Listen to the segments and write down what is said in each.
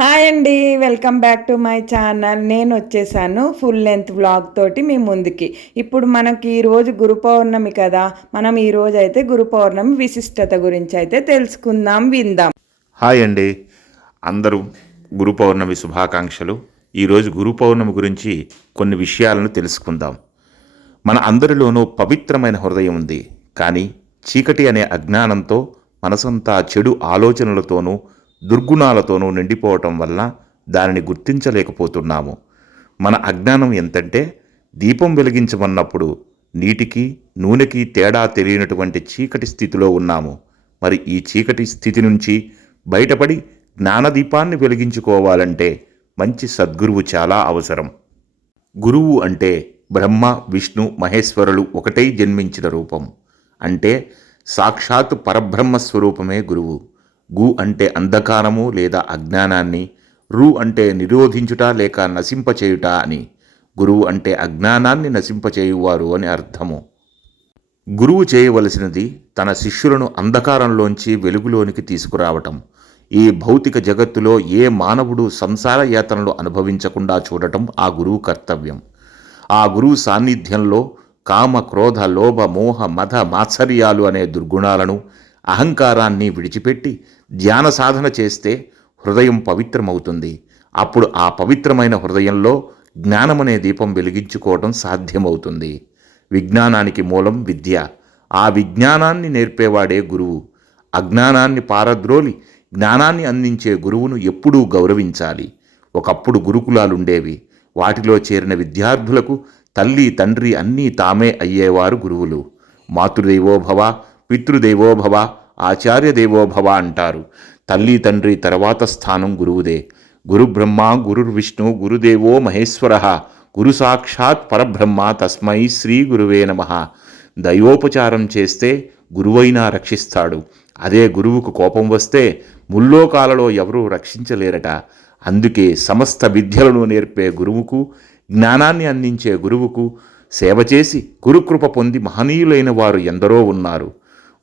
Hi అండి welcome back to my channel. నేను వచ్చేసాను ఫుల్ లెంత్ వ్లాగ్ తోటి మీ ముందుకి. ఇప్పుడు మనకి ఈరోజు గురు పౌర్ణమి కదా మనం ఈరోజు అయితే గురు పౌర్ణమి విశిష్టత గురించి అయితే తెలుసుకుందాం విందాం. హాయ్ అండి. అందరూ గురు పౌర్ణమి శుభాకాంక్షలు. ఈరోజు గురు పౌర్ణమి గురించి కొన్ని విషయాలను తెలుసుకుందాం. మన అందరిలోనూ పవిత్రమైన హృదయం ఉంది. కానీ చీకటి అనే అజ్ఞానంతో మనసంతా చెడు ఆలోచనలతోనూ దుర్గుణాలతోనూ నిండిపోవటం వల్ల దానిని గుర్తించలేకపోతున్నాము. మన అజ్ఞానం ఎంతంటే దీపం వెలిగించమన్నప్పుడు నీటికి నూనెకి తేడా తెలియనటువంటి చీకటి స్థితిలో ఉన్నాము. మరి ఈ చీకటి స్థితి నుంచి బయటపడి జ్ఞానదీపాన్ని వెలిగించుకోవాలంటే మంచి సద్గురువు చాలా అవసరం. గురువు అంటే బ్రహ్మ విష్ణు మహేశ్వరులు ఒకటై జన్మించిన రూపం. అంటే సాక్షాత్ పరబ్రహ్మ స్వరూపమే గురువు. గు అంటే అంధకారము లేదా అజ్ఞానాన్ని రు అంటే నిరోధించుట లేక నశింపచేయుట అని. గురువు అంటే అజ్ఞానాన్ని నశింపచేయువారు అని అర్థము. గురువు చేయవలసినది తన శిష్యులను అంధకారంలోంచి వెలుగులోనికి తీసుకురావటం. ఈ భౌతిక జగత్తులో ఏ మానవుడు సంసార యాతనలు అనుభవించకుండా చూడటం ఆ గురువు కర్తవ్యం. ఆ గురువు సాన్నిధ్యంలో కామ క్రోధ లోభ మోహ మధ మాత్సర్యాలు అనే దుర్గుణాలను అహంకారాన్ని విడిచిపెట్టి ధ్యాన సాధన చేస్తే హృదయం పవిత్రమవుతుంది. అప్పుడు ఆ పవిత్రమైన హృదయంలో జ్ఞానమనే దీపం వెలిగించుకోవడం సాధ్యమవుతుంది. విజ్ఞానానికి మూలం విద్య. ఆ విజ్ఞానాన్ని నేర్పేవాడే గురువు. అజ్ఞానాన్ని పారద్రోలి జ్ఞానాన్ని అందించే గురువును ఎప్పుడూ గౌరవించాలి. ఒకప్పుడు గురుకులాలుండేవి. వాటిలో చేరిన విద్యార్థులకు తల్లి తండ్రి అన్నీ తామే అయ్యేవారు గురువులు. మాతృదేవోభవ పితృదేవోభవ ఆచార్య దేవోభవ అంటారు. తల్లి తండ్రి తర్వాత స్థానం గురువుదే. గురు బ్రహ్మ గురుర్విష్ణు గురుదేవో మహేశ్వర. గురు సాక్షాత్ పరబ్రహ్మ తస్మై శ్రీ గురువే నమ. దైవోపచారం చేస్తే గురువైనా రక్షిస్తాడు. అదే గురువుకు కోపం వస్తే ముల్లోకాలలో ఎవరూ రక్షించలేరట. అందుకే సమస్త విద్యలను నేర్పే గురువుకు జ్ఞానాన్ని అందించే గురువుకు సేవ చేసి గురుకృప పొంది మహనీయులైన వారు ఎందరో ఉన్నారు.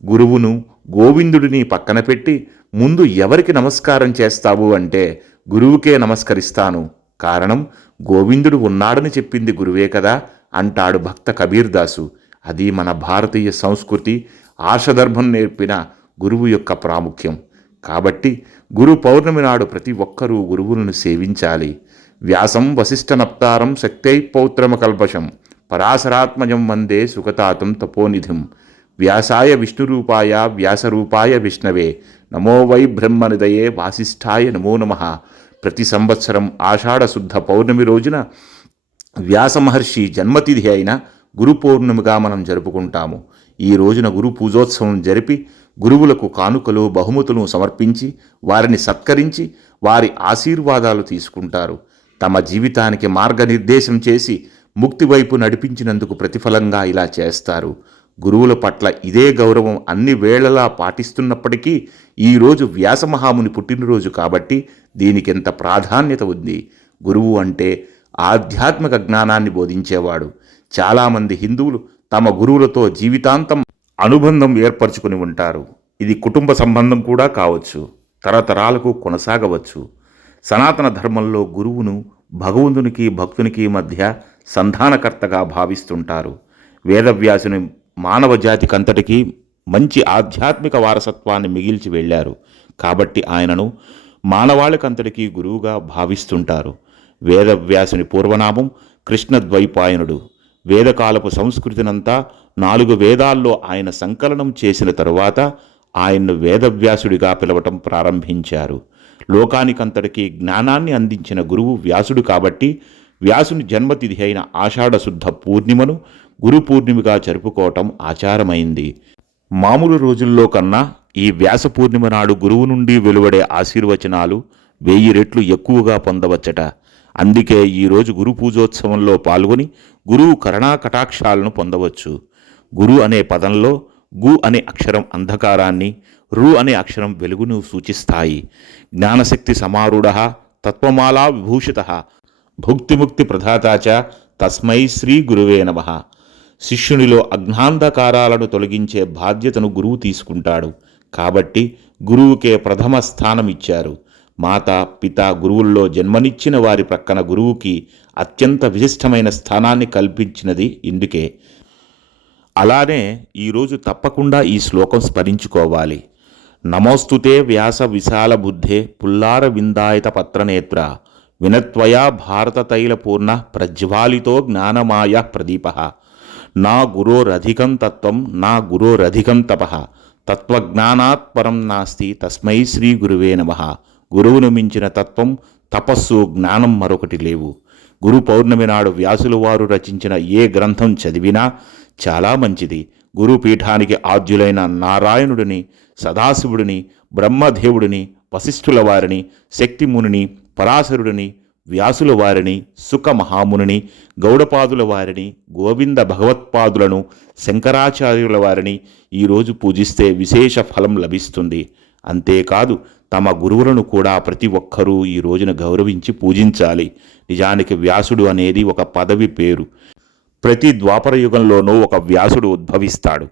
గురువును గోవిందుడిని పక్కన పెట్టి ముందు ఎవరికి నమస్కారం చేస్తావు? అంటే గురువుకే నమస్కరిస్తాను. కారణం గోవిందుడు ఉన్నాడని చెప్పింది గురువే కదా అంటాడు భక్త కబీర్దాసు. అది మన భారతీయ సంస్కృతి ఆశదర్భం నేర్పిన గురువు యొక్క ప్రాముఖ్యం. కాబట్టి గురు పౌర్ణమి నాడు ప్రతి ఒక్కరూ గురువులను సేవించాలి. వ్యాసం వశిష్ఠనప్తారం శక్తై పౌత్రమకల్పషం పరాశరాత్మజం వందే సుఖతాతం తపోనిధిం. వ్యాసాయ విష్ణురూపాయ వ్యాసరూపాయ విష్ణవే. నమో వై బ్రహ్మనిదయే వాసిష్ఠాయ నమో నమ. ప్రతి సంవత్సరం ఆషాఢశుద్ధ పౌర్ణమి రోజున వ్యాసమహర్షి జన్మతిథి అయిన గురు పౌర్ణమిగా మనం జరుపుకుంటాము. ఈ రోజున గురు పూజోత్సవం జరిపి గురువులకు కానుకలు బహుమతులు సమర్పించి వారిని సత్కరించి వారి ఆశీర్వాదాలు తీసుకుంటారు. తమ జీవితానికి మార్గనిర్దేశం చేసి ముక్తి వైపు నడిపించినందుకు ప్రతిఫలంగా ఇలా చేస్తారు. గురువుల పట్ల ఇదే గౌరవం అన్ని వేళలా పాటిస్తున్నప్పటికీ ఈరోజు వ్యాసమహాముని పుట్టినరోజు కాబట్టి దీనికెంత ప్రాధాన్యత ఉంది. గురువు అంటే ఆధ్యాత్మిక జ్ఞానాన్ని బోధించేవాడు. చాలామంది హిందువులు తమ గురువులతో జీవితాంతం అనుబంధం ఏర్పరచుకుని ఉంటారు. ఇది కుటుంబ సంబంధం కూడా కావచ్చు. తరతరాలకు కొనసాగవచ్చు. సనాతన ధర్మంలో గురువును భగవంతునికి భక్తునికి మధ్య సంధానకర్తగా భావిస్తుంటారు. వేదవ్యాసుని మానవ జాతికంతటికీ మంచి ఆధ్యాత్మిక వారసత్వాన్ని మిగిల్చి వెళ్ళారు. కాబట్టి ఆయనను మానవాళికంతటికీ గురువుగా భావిస్తుంటారు. వేదవ్యాసుని పూర్వనామం కృష్ణద్వైపాయనుడు. వేదకాలపు సంస్కృతినంతా నాలుగు వేదాల్లో ఆయన సంకలనం చేసిన తరువాత ఆయన్ను వేదవ్యాసుడిగా పిలవటం ప్రారంభించారు. లోకానికంతటికీ జ్ఞానాన్ని అందించిన గురువు వ్యాసుడు కాబట్టి వ్యాసుని జన్మతిథి అయిన ఆషాఢశుద్ధ పూర్ణిమను గురు పూర్ణిమగా జరుపుకోవటం ఆచారమైంది. మామూలు రోజుల్లో కన్నా ఈ వ్యాస పూర్ణిమ నాడు గురువు నుండి వెలువడే ఆశీర్వచనాలు వెయ్యి రెట్లు ఎక్కువగా పొందవచ్చట. అందుకే ఈరోజు గురు పూజోత్సవంలో పాల్గొని గురువు కరుణా కటాక్షాలను పొందవచ్చు. గురు అనే పదంలో గు అనే అక్షరం అంధకారాన్ని రు అనే అక్షరం వెలుగును సూచిస్తాయి. జ్ఞానశక్తి సమారూఢ తత్వమాలా విభూషిత. భుక్తిముక్తి ప్రధాతాచ తస్మై శ్రీ గురువే నమ. శిష్యునిలో అజ్ఞాంధకారాలను తొలగించే బాధ్యతను గురువు తీసుకుంటాడు. కాబట్టి గురువుకే ప్రథమ స్థానం ఇచ్చారు మాత పిత గురువుల్లో జన్మనిచ్చిన వారి ప్రక్కన గురువుకి అత్యంత విశిష్టమైన స్థానాన్ని కల్పించినది ఇందుకే. అలానే ఈరోజు తప్పకుండా ఈ శ్లోకం స్మరించుకోవాలి. నమోస్తుతే వ్యాస విశాల బుద్ధే పుల్లార విందాయత పత్రనేత్ర వినత్వయా భారత తైలపూర్ణ ప్రజ్వాలితో జ్ఞానమాయ ప్రదీప నా గురోరధికం తత్వం నా గురోరధికం తప. తత్వజ్ఞానాత్ పరం నాస్తి తస్మై శ్రీ గురువే నమ. గురువును మించిన తత్వం తపస్సు జ్ఞానం మరొకటి లేవు. గురు పౌర్ణమి నాడు వ్యాసులు వారు రచించిన ఏ గ్రంథం చదివినా చాలా మంచిది. గురుపీఠానికి ఆద్యులైన నారాయణుడిని సదాశివుడిని బ్రహ్మదేవుడిని వశిష్ఠుల వారిని శక్తిమునిని పరాశరుడిని వ్యాసుల వారిని సుఖ మహామునిని గౌడపాదుల వారిని గోవింద భగవత్పాదులను శంకరాచార్యుల వారిని ఈరోజు పూజిస్తే విశేష ఫలం లభిస్తుంది. అంతేకాదు తమ గురువులను కూడా ప్రతి ఒక్కరూ ఈ రోజున గౌరవించి పూజించాలి. నిజానికి వ్యాసుడు అనేది ఒక పదవి పేరు. ప్రతి ద్వాపర యుగంలోనూ ఒక వ్యాసుడు ఉద్భవిస్తాడు.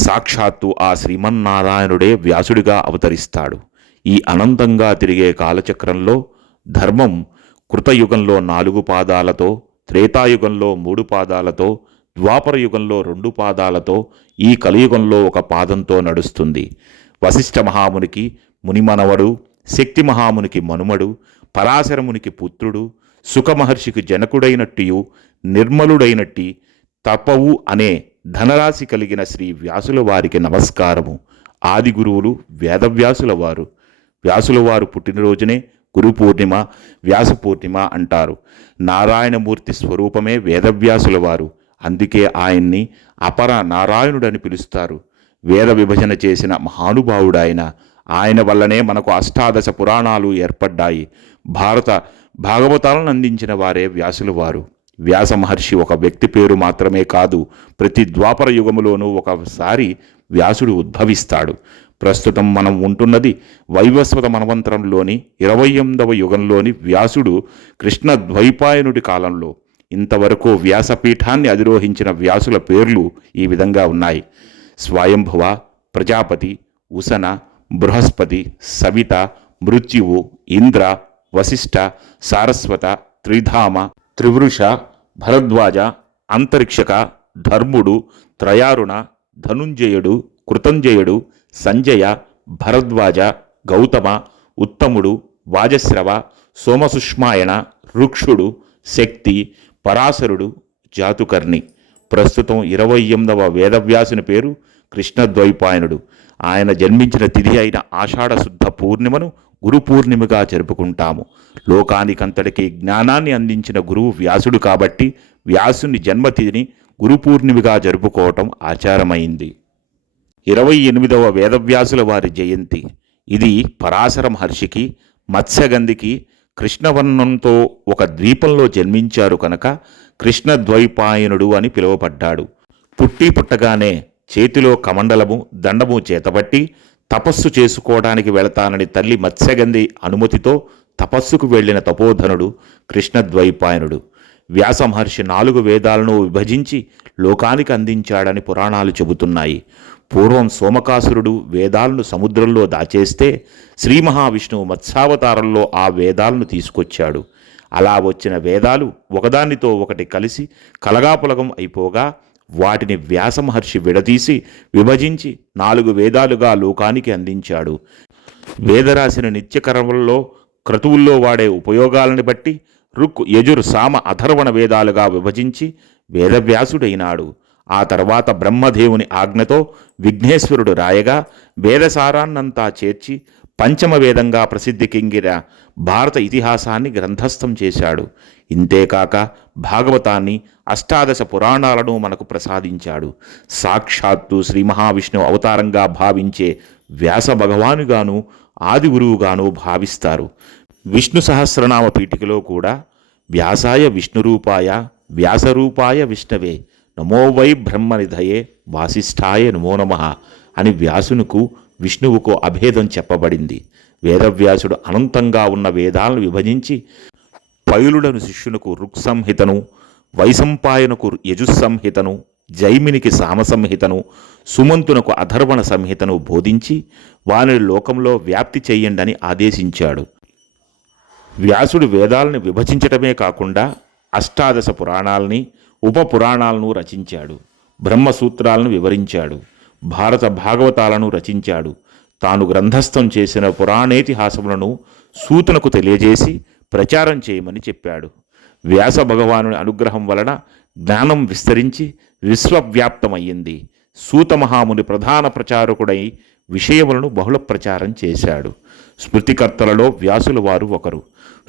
సాక్షాత్తు ఆ శ్రీమన్నారాయణుడే వ్యాసుడిగా అవతరిస్తాడు. ఈ అనంతంగా తిరిగే కాలచక్రంలో ధర్మం కృతయుగంలో నాలుగు పాదాలతో త్రేతాయుగంలో మూడు పాదాలతో ద్వాపర యుగంలో రెండు పాదాలతో ఈ కలియుగంలో ఒక పాదంతో నడుస్తుంది. వశిష్ఠ మహామునికి మునిమనవడు శక్తి మహామునికి మనుమడు పరాశరమునికి పుత్రుడు సుఖమహర్షికి జనకుడైనట్టియు నిర్మలుడైనట్టి తపవు అనే ధనరాశి కలిగిన శ్రీ వ్యాసుల వారికి నమస్కారము. ఆది గురువులు వేదవ్యాసుల వారు. వ్యాసుల వారు పుట్టినరోజునే గురు పూర్ణిమ వ్యాస పూర్ణిమ అంటారు. నారాయణమూర్తి స్వరూపమే వేదవ్యాసుల వారు అందుకే ఆయన్ని అపర నారాయణుడని పిలుస్తారు. వేద విభజన చేసిన మహానుభావుడాయన. ఆయన వల్లనే మనకు అష్టాదశ పురాణాలు ఏర్పడ్డాయి. భారత భాగవతాలను అందించిన వారే వ్యాసులు వారు వ్యాస మహర్షి ఒక వ్యక్తి పేరు మాత్రమే కాదు ప్రతి ద్వాపర యుగములోనూ ఒకసారి వ్యాసుడు ఉద్భవిస్తాడు. ప్రస్తుతం మనం ఉంటున్నది వైవస్వత మనవంతరంలోని ఇరవై ఎనిమిదవ యుగంలోని వ్యాసుడు కృష్ణ ద్వైపాయనుడి కాలంలో. ఇంతవరకు వ్యాసపీఠాన్ని అధిరోహించిన వ్యాసుల పేర్లు ఈ విధంగా ఉన్నాయి. స్వయంభువ ప్రజాపతి ఉసన బృహస్పతి సవిత మృత్యువు ఇంద్ర వశిష్ఠ సారస్వత త్రిధామ త్రివృష భరద్వాజ అంతరిక్షక ధర్ముడు త్రయారుణ ధనుంజయుడు కృతంజయుడు సంజయ భరద్వాజ గౌతమ ఉత్తముడు వాజశ్రవ సోమసుష్మాయణ రుక్షుడు శక్తి పరాశరుడు జాతుకర్ణి. ప్రస్తుతం ఇరవై ఎనిమిదవ వేదవ్యాసుని పేరు కృష్ణద్వైపాయనుడు. ఆయన జన్మించిన తిథి అయిన ఆషాఢశుద్ధ పూర్ణిమను గురు పూర్ణిమగా జరుపుకుంటాము. లోకానికంతటికి జ్ఞానాన్ని అందించిన గురువు వ్యాసుడు కాబట్టి వ్యాసుని జన్మతిథిని గురు పూర్ణిమగా జరుపుకోవటం ఆచారమైంది. ఇరవై ఎనిమిదవ వేదవ్యాసుల వారి జయంతి. ఇది పరాశర మహర్షికి మత్స్యగంధికి కృష్ణవర్ణంతో ఒక ద్వీపంలో జన్మించారు కనుక కృష్ణద్వైపాయనుడు అని పిలువబడ్డాడు. పుట్టి పుట్టగానే చేతిలో కమండలము దండము చేతబట్టి తపస్సు చేసుకోవడానికి వెళతానని తల్లి మత్స్యగంధి అనుమతితో తపస్సుకు వెళ్ళిన తపోధనుడు కృష్ణద్వైపాయనుడు. వ్యాస మహర్షి నాలుగు వేదాలను విభజించి లోకానికి అందించాడని పురాణాలు చెబుతున్నాయి. పూర్వం సోమకాసురుడు వేదాలను సముద్రంలో దాచేస్తే శ్రీ మహావిష్ణువు మత్స్యావతారంలో ఆ వేదాలను తీసుకొచ్చాడు. అలా వచ్చిన వేదాలు ఒకదానితో ఒకటి కలిసి కలగాపులగం అయిపోగా వాటిని వ్యాస మహర్షి విడదీసి విభజించి నాలుగు వేదాలుగా లోకానికి అందించాడు. వేదరాశిని నిత్యకర్మల్లో క్రతువుల్లో వాడే ఉపయోగాలను బట్టి రుక్ యజుర్ సామ అథర్వణ వేదాలుగా విభజించి వేదవ్యాసుడైనాడు. ఆ తర్వాత బ్రహ్మదేవుని ఆజ్ఞతో విఘ్నేశ్వరుడు రాయగా వేదసారాన్నంతా చేర్చి పంచమ వేదంగా ప్రసిద్ధి భారత ఇతిహాసాన్ని గ్రంథస్థం చేశాడు. ఇంతేకాక భాగవతాన్ని అష్టాదశ పురాణాలను మనకు ప్రసాదించాడు. సాక్షాత్తు శ్రీ మహావిష్ణువు అవతారంగా భావించే వ్యాస భగవానుగాను ఆది గురువుగాను భావిస్తారు. విష్ణు సహస్రనామ పీఠికలో కూడా వ్యాసాయ విష్ణురూపాయ వ్యాసరూపాయ విష్ణవే నమో వై బ్రహ్మనిధయే వాసిష్ఠాయ నమో నమ అని వ్యాసునుకు విష్ణువుకు అభేదం చెప్పబడింది. వేదవ్యాసుడు అనంతంగా ఉన్న వేదాలను విభజించి పైలుడను శిష్యునకు రుక్ సంహితను వైసంపాయనకు యజుస్సంహితను జైమినికి సామసంహితను సుమంతునకు అధర్వణ సంహితను బోధించి వారిని లోకంలో వ్యాప్తి చెయ్యండని ఆదేశించాడు. వ్యాసుడు వేదాలను విభజించటమే కాకుండా అష్టాదశ పురాణాలని ఉప పురాణాలను రచించాడు. బ్రహ్మసూత్రాలను వివరించాడు. భారత భాగవతాలను రచించాడు. తాను గ్రంథస్థం చేసిన పురాణేతిహాసములను సూతనకు తెలియజేసి ప్రచారం చేయమని చెప్పాడు. వ్యాస భగవానుని అనుగ్రహం వలన జ్ఞానం విస్తరించి విశ్వవ్యాప్తమయ్యింది. సూతమహాముని ప్రధాన ప్రచారకుడై విషయములను బహుళ ప్రచారం చేశాడు. స్మృతికర్తలలో వ్యాసుల వారు ఒకరు.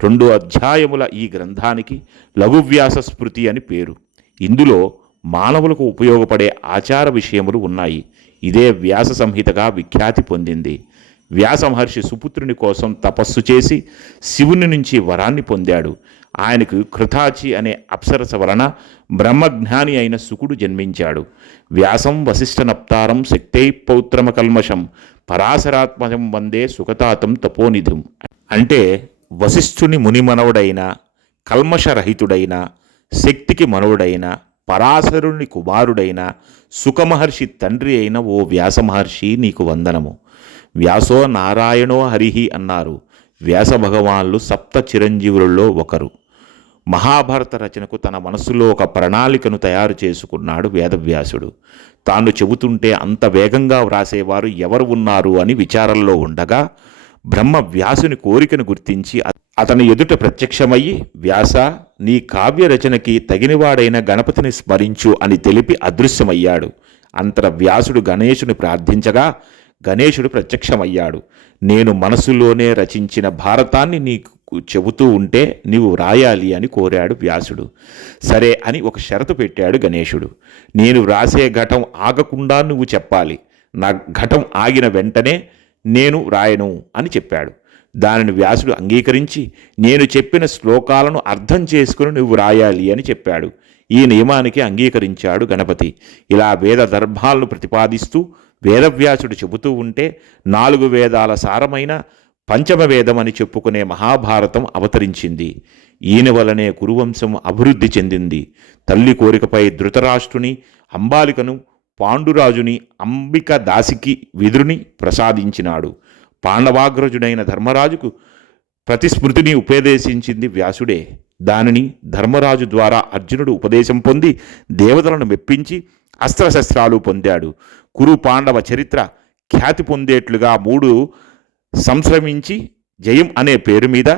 రెండు అధ్యాయముల ఈ గ్రంథానికి లఘువ్యాస స్మృతి అని పేరు. ఇందులో మానవులకు ఉపయోగపడే ఆచార విషయములు ఉన్నాయి. ఇదే వ్యాస సంహితగా విఖ్యాతి పొందింది. వ్యాస మహర్షి సుపుత్రుని కోసం తపస్సు చేసి శివుని నుంచి వరాన్ని పొందాడు. ఆయనకు కృతాచి అనే అప్సరస వలన బ్రహ్మజ్ఞాని అయిన సుకుడు జన్మించాడు. వ్యాసం వశిష్ఠనప్తారం శక్తై పౌత్రమ కల్మషం పరాశరాత్మజం వందే సుఖతాతం తపోనిధిం. అంటే వశిష్ఠుని మునిమనవుడైన కల్మషరహితుడైన శక్తికి మనవుడైన పరాశరుని కుమారుడైన సుఖమహర్షి తండ్రి అయిన ఓ వ్యాస మహర్షి నీకు వందనము. వ్యాసో నారాయణో హరిహి అన్నారు. వ్యాస భగవాన్లు సప్త చిరంజీవులలో ఒకరు. మహాభారత రచనకు తన మనసులో ఒక ప్రణాళికను తయారు చేసుకున్నాడు వేదవ్యాసుడు. తాను చెబుతుంటే అంత వేగంగా వ్రాసేవారు ఎవరు ఉన్నారు అని విచారంలో ఉండగా బ్రహ్మ వ్యాసుని కోరికను గుర్తించి అతని ఎదుట ప్రత్యక్షమయ్యి వ్యాస నీ కావ్య రచనకి తగినవాడైన గణపతిని స్మరించు అని తెలిపి అదృశ్యమయ్యాడు. అంతర వ్యాసుడు గణేశుని ప్రార్థించగా గణేశుడు ప్రత్యక్షమయ్యాడు. నేను మనసులోనే రచించిన భారతాన్ని నీకు చెబుతూ ఉంటే నీవు వ్రాయాలి అని కోరాడు వ్యాసుడు. సరే అని ఒక షరతు పెట్టాడు గణేశుడు. నేను వ్రాసే ఘటం ఆగకుండా నువ్వు చెప్పాలి. నా ఘటం ఆగిన వెంటనే నేను రాయను అని చెప్పాడు. దానిని వ్యాసుడు అంగీకరించి నేను చెప్పిన శ్లోకాలను అర్థం చేసుకుని నువ్వు రాయాలి అని చెప్పాడు. ఈ నియమానికి అంగీకరించాడు గణపతి. ఇలా వేద దర్భాలను ప్రతిపాదిస్తూ వేదవ్యాసుడు చెబుతూ ఉంటే నాలుగు వేదాల సారమైన పంచమ వేదం అని చెప్పుకునే మహాభారతం అవతరించింది. ఈయన వలనే కురువంశం అభివృద్ధి చెందింది. తల్లి కోరికపై ధృతరాష్ట్రుని అంబాలికను పాండురాజుని అంబిక దాసికి విదురుని ప్రసాదించినాడు. పాండవాగ్రజుడైన ధర్మరాజుకు ప్రతిస్మృతిని ఉపదేశించింది వ్యాసుడే. దానిని ధర్మరాజు ద్వారా అర్జునుడు ఉపదేశం పొంది దేవతలను మెప్పించి అస్త్రశస్త్రాలు పొందాడు. కురు పాండవ చరిత్ర ఖ్యాతి పొందేట్లుగా మూడు సంశ్రమించి జయం అనే పేరు మీద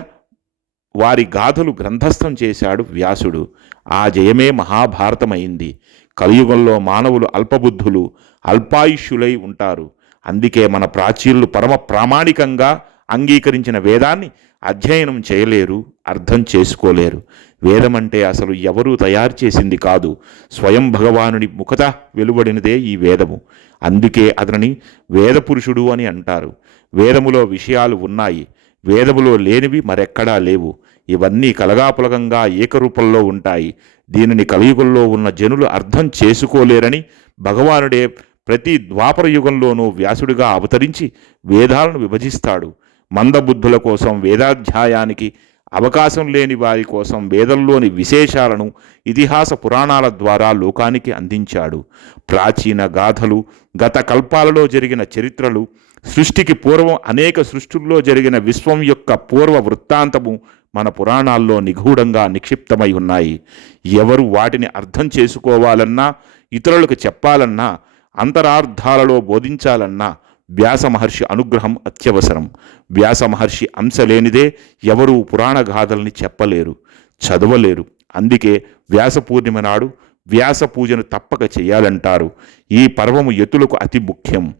వారి గాథలు గ్రంథస్థం చేశాడు వ్యాసుడు. ఆ జయమే మహాభారతమైంది. కలియుగంలో మానవులు అల్పబుద్ధులు అల్పాయుష్యులై ఉంటారు. అందుకే మన ప్రాచీనులు పరమ ప్రామాణికంగా అంగీకరించిన వేదాన్ని అధ్యయనం చేయలేరు అర్థం చేసుకోలేరు. వేదం అంటే అసలు ఎవరూ తయారు చేసింది కాదు. స్వయం భగవానుని ముఖత వెలువడినదే ఈ వేదము. అందుకే అతనిని వేదపురుషుడు అని అంటారు. వేదములో విషయాలు ఉన్నాయి. వేదములో లేనివి మరెక్కడా లేవు. ఇవన్నీ కలగాపులగంగా ఏకరూపంలో ఉంటాయి. దీనిని కలియుగంలో ఉన్న జనులు అర్థం చేసుకోలేరని భగవానుడే ప్రతి ద్వాపర యుగంలోనూ వ్యాసుడిగా అవతరించి వేదాలను విభజిస్తాడు. మందబుద్ధుల కోసం వేదాధ్యాయానికి అవకాశం లేని వారి కోసం వేదంలోని విశేషాలను ఇతిహాస పురాణాల ద్వారా లోకానికి అందించాడు. ప్రాచీన గాథలు గత కల్పాలలో జరిగిన చరిత్రలు సృష్టికి పూర్వం అనేక సృష్టిల్లో జరిగిన విశ్వం యొక్క పూర్వ వృత్తాంతము మన పురాణాల్లో నిగూఢంగా నిక్షిప్తమై ఉన్నాయి. ఎవరు వాటిని అర్థం చేసుకోవాలన్నా ఇతరులకు చెప్పాలన్నా అంతరార్థాలలో బోధించాలన్నా వ్యాస మహర్షి అనుగ్రహం అత్యవసరం. వ్యాస మహర్షి అంశ లేనిదే ఎవరూ పురాణ గాథల్ని చెప్పలేరు చదవలేరు. అందుకే వ్యాస పూర్ణిమ నాడు వ్యాస పూజను తప్పక చేయాలంటారు. ఈ పర్వము ఎతులకు అతి ముఖ్యం.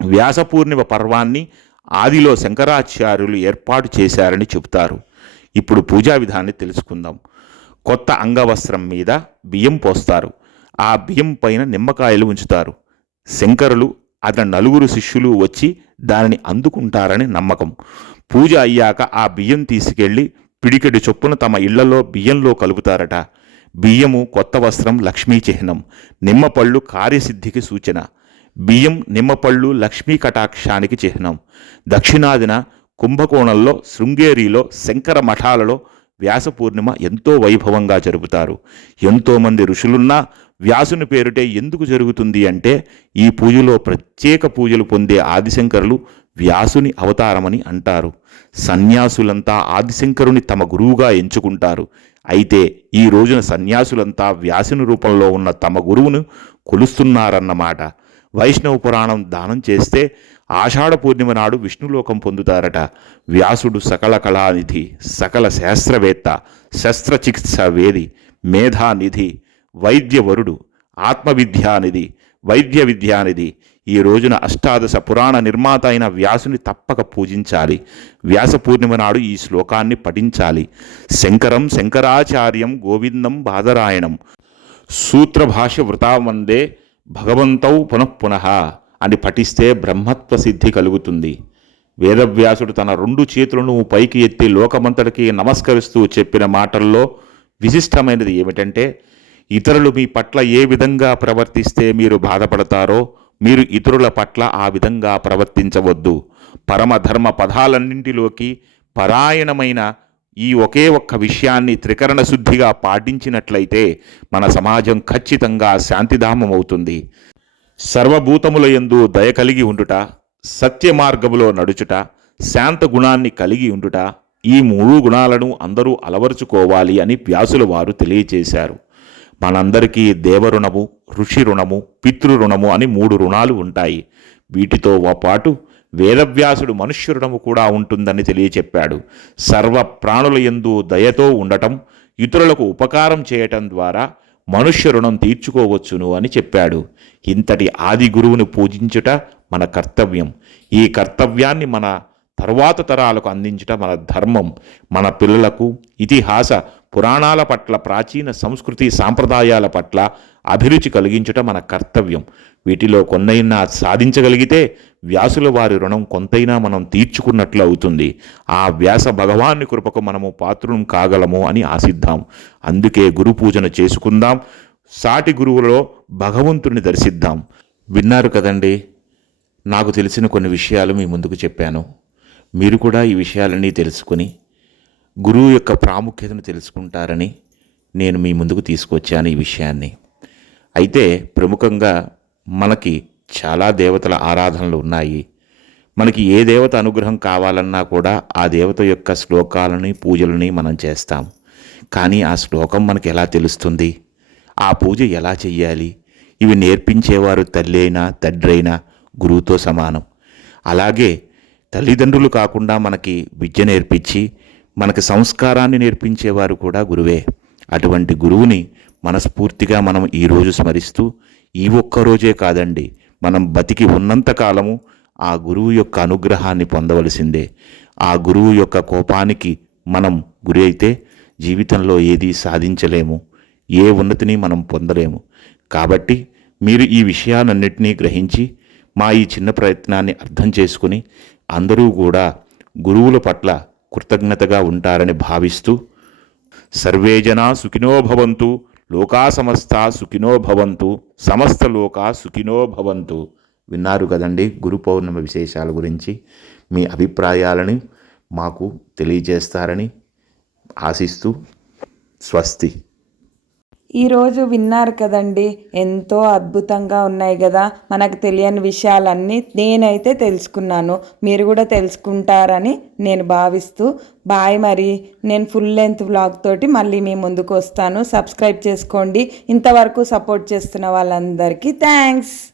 వ్యాసపూర్ణిమ పర్వాన్ని ఆదిలో శంకరాచార్యులు ఏర్పాటు చేశారని చెబుతారు. ఇప్పుడు పూజా విధాన్ని తెలుసుకుందాం. కొత్త అంగవస్త్రం మీద బియ్యం పోస్తారు. ఆ బియ్యం పైన నిమ్మకాయలు ఉంచుతారు. శంకరులు అతని నలుగురు శిష్యులు వచ్చి దానిని అందుకుంటారని నమ్మకం. పూజ అయ్యాక ఆ బియ్యం తీసుకెళ్ళి పిడికెడు చొప్పున తమ ఇళ్ళలో బియ్యంలో కలుపుతారట. బియ్యము కొత్త వస్త్రం లక్ష్మీ చిహ్నం నిమ్మపళ్ళు కార్యసిద్ధికి సూచన. బియ్యం నిమ్మపళ్ళు లక్ష్మీ కటాక్షానికి చిహ్నం. దక్షిణాదిన కుంభకోణంలో శృంగేరిలో శంకర మఠాలలో వ్యాస పూర్ణిమ ఎంతో వైభవంగా జరుపుతారు. ఎంతోమంది ఋషులున్నా వ్యాసుని పేరుటే ఎందుకు జరుగుతుంది అంటే ఈ పూజలో ప్రత్యేక పూజలు పొందే ఆదిశంకరులు వ్యాసుని అవతారమని అంటారు. సన్యాసులంతా ఆదిశంకరుని తమ గురువుగా ఎంచుకుంటారు. అయితే ఈ రోజున సన్యాసులంతా వ్యాసుని రూపంలో ఉన్న తమ గురువును కొలుస్తున్నారన్నమాట. వైష్ణవ పురాణం దానం చేస్తే ఆషాఢ పూర్ణిమ నాడు విష్ణులోకం పొందుతారట. వ్యాసుడు సకల కళానిధి సకల శాస్త్రవేత్త శస్త్రచికిత్సా వేది మేధానిధి వైద్యవరుడు ఆత్మవిద్యానిధి వైద్య విద్యానిధి ఈ రోజున అష్టాదశ పురాణ నిర్మాత అయిన వ్యాసుని తప్పక పూజించాలి. వ్యాస పూర్ణిమ నాడు ఈ శ్లోకాన్ని పఠించాలి. శంకరం శంకరాచార్యం గోవిందం బాదరాయణం. సూత్రభాష వృతావందే భగవంతౌ పునఃపునః అని పఠిస్తే బ్రహ్మత్వ సిద్ధి కలుగుతుంది. వేదవ్యాసుడు తన రెండు చేతులను పైకి ఎత్తి లోకమంతటికి నమస్కరిస్తూ చెప్పిన మాటల్లో విశిష్టమైనది ఏమిటంటే ఇతరులు మీ పట్ల ఏ విధంగా ప్రవర్తిస్తే మీరు బాధపడతారో మీరు ఇతరుల పట్ల ఆ విధంగా ప్రవర్తించవద్దు. పరమధర్మ పదాలన్నింటిలోకి పరాయణమైన ఈ ఒకే ఒక్క విషయాన్ని త్రికరణ శుద్ధిగా పాటించినట్లయితే మన సమాజం ఖచ్చితంగా శాంతిధామం అవుతుంది సర్వభూతముల యందు దయ కలిగి ఉండుట సత్య మార్గములో నడుచుట శాంత గుణాన్ని కలిగి ఉండుట ఈ మూడు గుణాలను అందరూ అలవరుచుకోవాలి అని వ్యాసుల వారు తెలియచేశారు మనందరికీ దేవరుణము ఋషి రుణము పితృరుణము అని మూడు రుణాలు ఉంటాయి. వీటితో పాటు వేదవ్యాసుడు మనుష్యుడము కూడా ఉంటుందని తెలియచెప్పాడు. సర్వ ప్రాణుల ఎందు దయతో ఉండటం ఇతరులకు ఉపకారం చేయటం ద్వారా మనుష్య రుణం తీర్చుకోవచ్చును అని చెప్పాడు. ఇంతటి ఆది గురువును పూజించుట మన కర్తవ్యం. ఈ కర్తవ్యాన్ని మన తరువాత తరాలకు అందించటం మన ధర్మం. మన పిల్లలకు ఇతిహాస పురాణాల పట్ల ప్రాచీన సంస్కృతి సాంప్రదాయాల పట్ల అభిరుచి కలిగించుట మన కర్తవ్యం. వీటిలో కొన్నైనా సాధించగలిగితే వ్యాసుల వారి రుణం కొంతైనా మనం తీర్చుకున్నట్లు అవుతుంది. ఆ వ్యాస భగవాన్ని కృపకు మనము పాత్రులం కాగలము అని ఆశిద్దాం. అందుకే గురు పూజన చేసుకుందాం. సాటి గురువులో భగవంతుడిని దర్శిద్దాం. విన్నారు కదండి నాకు తెలిసిన కొన్ని విషయాలు మీ ముందుకు చెప్పాను. మీరు కూడా ఈ విషయాలన్నీ తెలుసుకుని గురువు యొక్క ప్రాముఖ్యతను తెలుసుకుంటారని నేను మీ ముందుకు తీసుకొచ్చాను ఈ విషయాన్ని. అయితే ప్రముఖంగా మనకి చాలా దేవతల ఆరాధనలు ఉన్నాయి. మనకి ఏ దేవత అనుగ్రహం కావాలన్నా కూడా ఆ దేవత యొక్క శ్లోకాలని పూజలని మనం చేస్తాం. కానీ ఆ శ్లోకం మనకి ఎలా తెలుస్తుంది? ఆ పూజ ఎలా చెయ్యాలి? ఇవి నేర్పించేవారు తల్లి అయినా తండ్రైనా గురువుతో సమానం. అలాగే తల్లిదండ్రులు కాకుండా మనకి విద్య నేర్పించి మనకి సంస్కారాన్ని నేర్పించేవారు కూడా గురువే. అటువంటి గురువుని మనస్ఫూర్తిగా మనం ఈరోజు స్మరిస్తూ ఈ ఒక్క రోజే కాదండి మనం బతికి ఉన్నంత కాలము ఆ గురువు యొక్క అనుగ్రహాన్ని పొందవలసిందే. ఆ గురువు యొక్క కోపానికి మనం గురి అయితే జీవితంలో ఏదీ సాధించలేము ఏ ఉన్నతిని మనం పొందలేము. కాబట్టి మీరు ఈ విషయాలన్నింటినీ గ్రహించి మా ఈ చిన్న ప్రయత్నాన్ని అర్థం చేసుకుని అందరూ కూడా గురువుల పట్ల కృతజ్ఞతగా ఉంటారని భావిస్తూ సర్వే జనా సుఖినో భవంతు. లోకా సమస్త సుఖినో భవంతు సమస్త లోకా సుఖినో భవంతు. విన్నారు కదండి గురు పౌర్ణమి విశేషాల గురించి. మీ అభిప్రాయాలని మాకు తెలియజేస్తారని ఆశిస్తూ స్వస్తి. ఈరోజు విన్నారు కదండి. ఎంతో అద్భుతంగా ఉన్నాయి కదా మనకు తెలియని విషయాలన్నీ నేనైతే తెలుసుకున్నాను. మీరు కూడా తెలుసుకుంటారని నేను భావిస్తూ బాయ్ మరి. నేను ఫుల్ లెంత్ వ్లాగ్ తోటి మళ్ళీ మీ ముందుకు వస్తాను సబ్స్క్రైబ్ చేసుకోండి. ఇంతవరకు సపోర్ట్ చేస్తున్న వాళ్ళందరికీ థ్యాంక్స్.